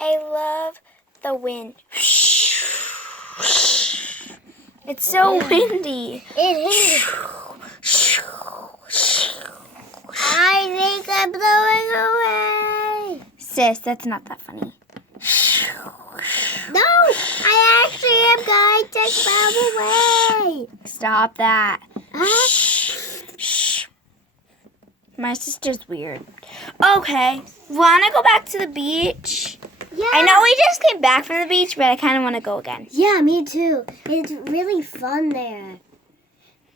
I love the wind. It's so windy. It is. I think I'm blowing away. Sis, that's not that funny. No, I actually am going to blow away. Stop that. Huh? Shh. My sister's weird. Okay, wanna go back to the beach? Yeah. I know we just came back from the beach, but I kind of want to go again. Yeah, me too. It's really fun there.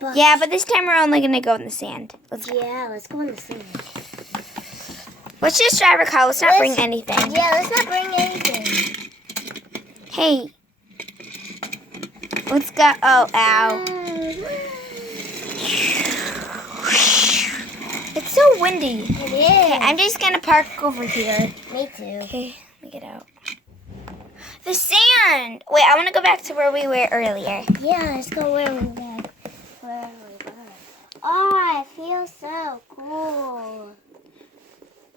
But Yeah, but this time we're only gonna go in the sand. Let's go. yeah, let's go in the sand. Let's just drive our car. Let's not bring anything. Yeah, let's not bring anything. Hey, let's go. Oh, ow! It's so windy. It is. I'm just gonna park over here. Me too. Okay, let me get out. The sand. Wait, I want to go back to where we were earlier. Yeah, let's go where we were. Oh, it feels so cool.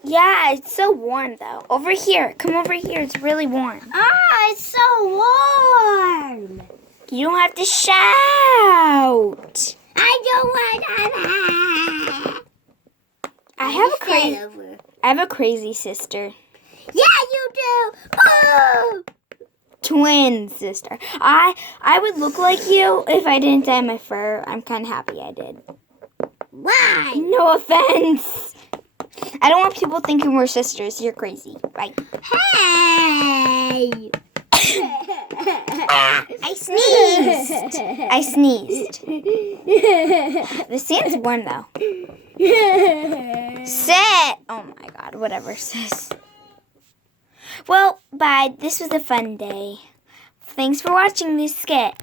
Yeah, it's so warm though. Over here. Come over here. It's really warm. Oh, it's so warm. You don't have to shout. I don't want to. I have a crazy sister. Yeah, you do. Oh! Twin sister. I would look like you if I didn't dye my fur. I'm kind of happy I did. Why? No offense. I don't want people thinking we're sisters. You're crazy. Bye. Hey! I sneezed. The sand's warm though. Sit. Oh my god. Whatever, sis. Well, bye. This was a fun day. Thanks for watching this skit.